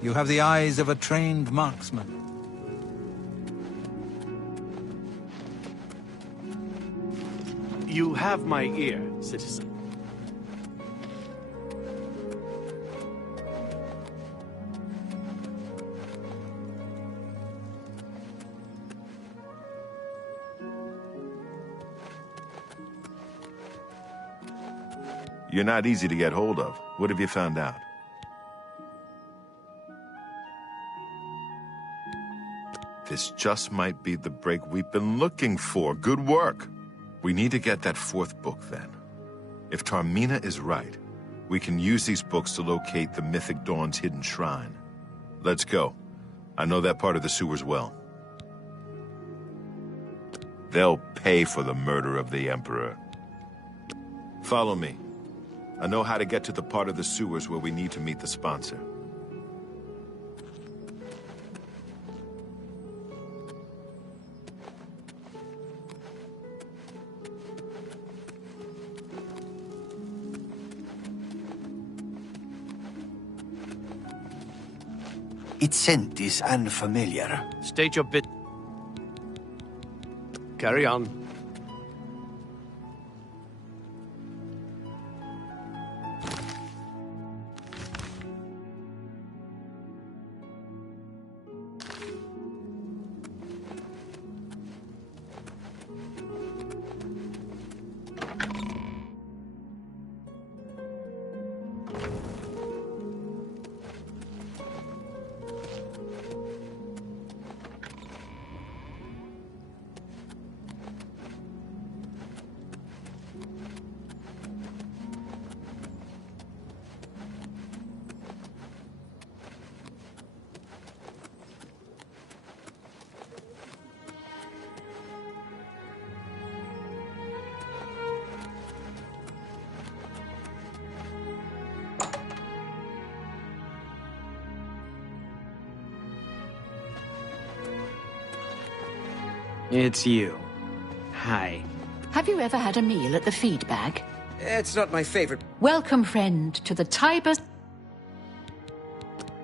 You have the eyes of a trained marksman. You have my ear, citizen. You're not easy to get hold of. What have you found out? This just might be the break we've been looking for. Good work. We need to get that fourth book, then. If Tarmina is right, we can use these books to locate the Mythic Dawn's hidden shrine. Let's go. I know that part of the sewers well. They'll pay for the murder of the Emperor. Follow me. I know how to get to the part of the sewers where we need to meet the sponsor. Its scent is unfamiliar. State your bit. Carry on. It's you. Hi. Have you ever had a meal at the feed bag? It's not my favorite. Welcome, friend, to the Tiber...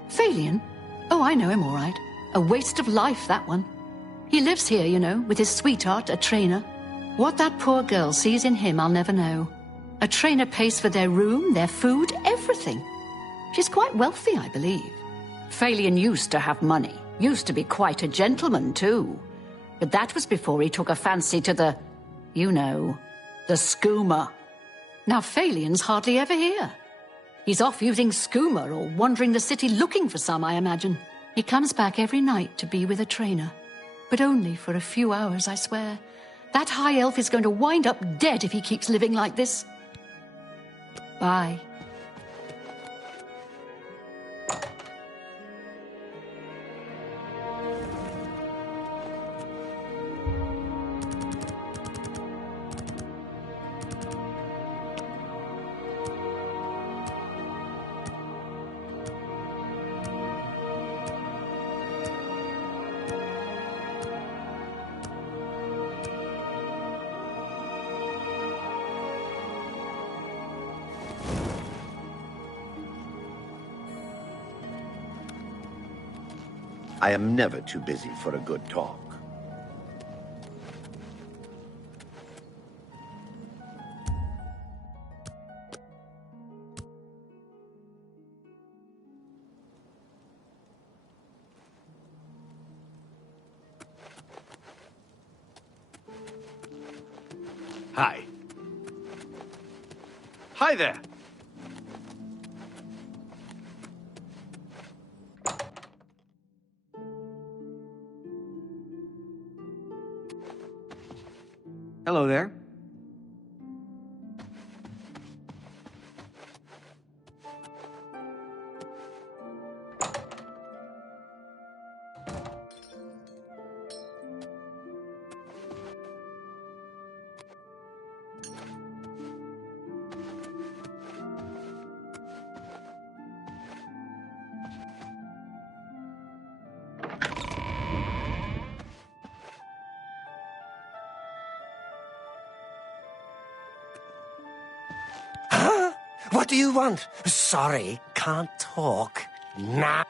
Phalion? Oh, I know him all right. A waste of life, that one. He lives here, you know, with his sweetheart, a trainer. What that poor girl sees in him, I'll never know. A trainer pays for their room, their food, everything. She's quite wealthy, I believe. Phalion used to have money. Used to be quite a gentleman, too. But that was before he took a fancy to the, you know, the skooma. Now Phalion's hardly ever here. He's off using skooma or wandering the city looking for some, I imagine. He comes back every night to be with a trainer. But only for a few hours, I swear. That high elf is going to wind up dead if he keeps living like this. Bye. I am never too busy for a good talk. Hi. Hi there. Hello there. What do you want? Sorry, can't talk. Nah.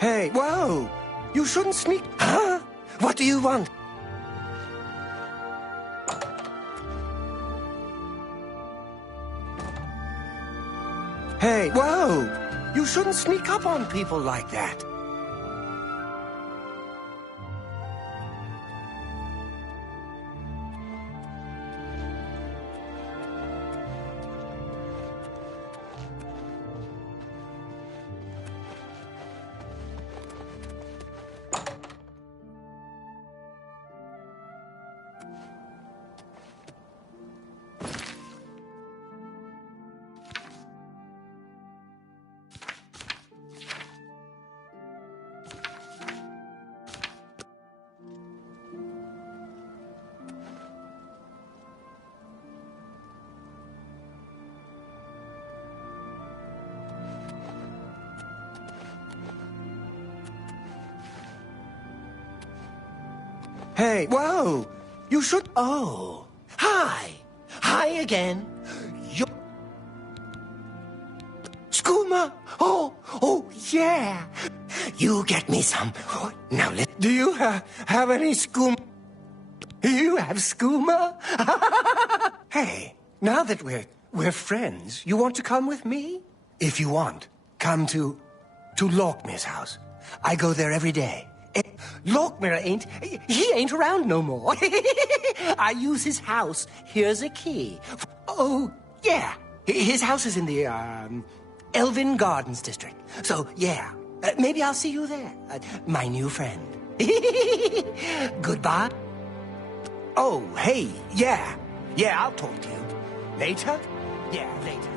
Hey, whoa! You shouldn't sneak. Huh? What do you want? Hey, whoa! You shouldn't sneak up on people like that. Hey, whoa! You should... Oh. Hi! Hi again. You... Skooma! Oh, yeah! You get me some. Now, do you have any skooma? You have skooma? Hey, now that we're friends, you want to come with me? If you want, come to Lockmir's house. I go there every day. Lockmir ain't around no more. I use his house. Here's a key. Oh, yeah. His house is in the, Elven Gardens district. So, yeah. Maybe I'll see you there. My new friend. Goodbye. Oh, hey, yeah. Yeah, I'll talk to you. Later? Yeah, later.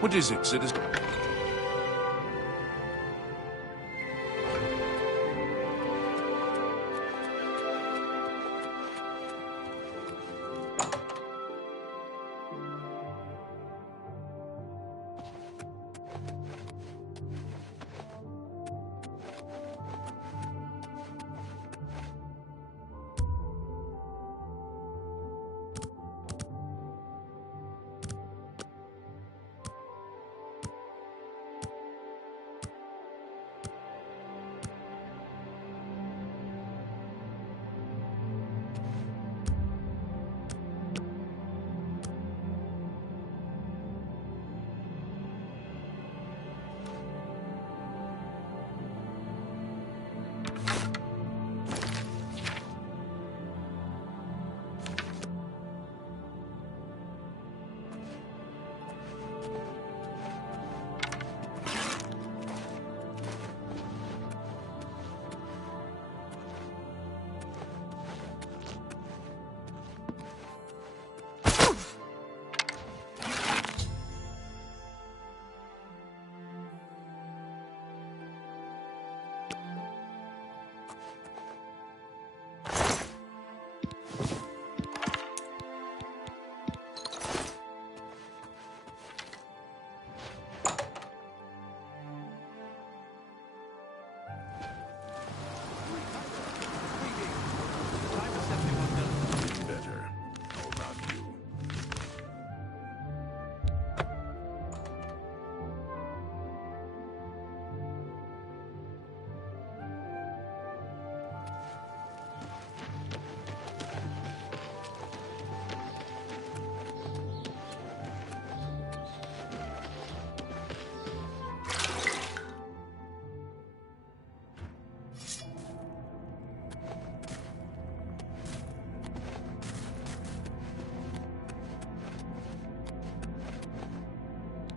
What is it, citizen?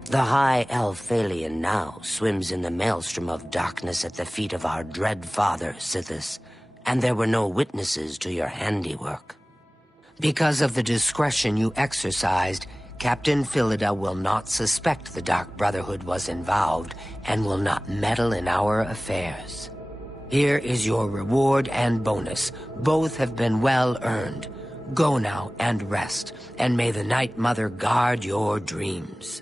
The high elf Phalian now swims in the maelstrom of darkness at the feet of our dread father, Sithis, and there were no witnesses to your handiwork. Because of the discretion you exercised, Captain Philida will not suspect the Dark Brotherhood was involved and will not meddle in our affairs. Here is your reward and bonus. Both have been well earned. Go now and rest, and may the Night Mother guard your dreams.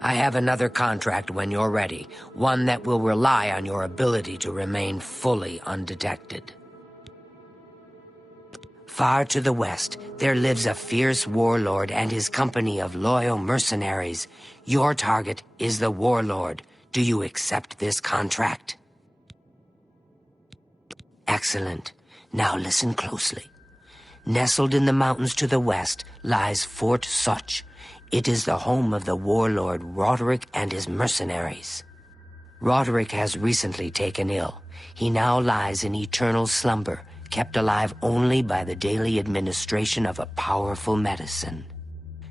I have another contract when you're ready, one that will rely on your ability to remain fully undetected. Far to the west, there lives a fierce warlord and his company of loyal mercenaries. Your target is the warlord. Do you accept this contract? Excellent. Now listen closely. Nestled in the mountains to the west lies Fort Such. It is the home of the warlord Roderick and his mercenaries. Roderick has recently taken ill. He now lies in eternal slumber, kept alive only by the daily administration of a powerful medicine.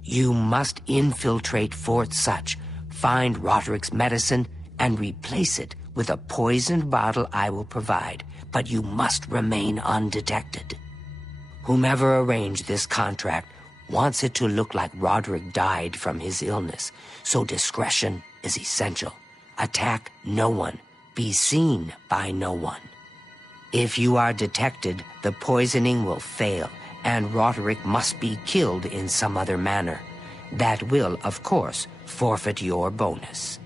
You must infiltrate Fort Such, find Roderick's medicine, and replace it with a poisoned bottle I will provide, but you must remain undetected. Whomever arranged this contract wants it to look like Roderick died from his illness, so discretion is essential. Attack no one. Be seen by no one. If you are detected, the poisoning will fail, and Roderick must be killed in some other manner. That will, of course, forfeit your bonus.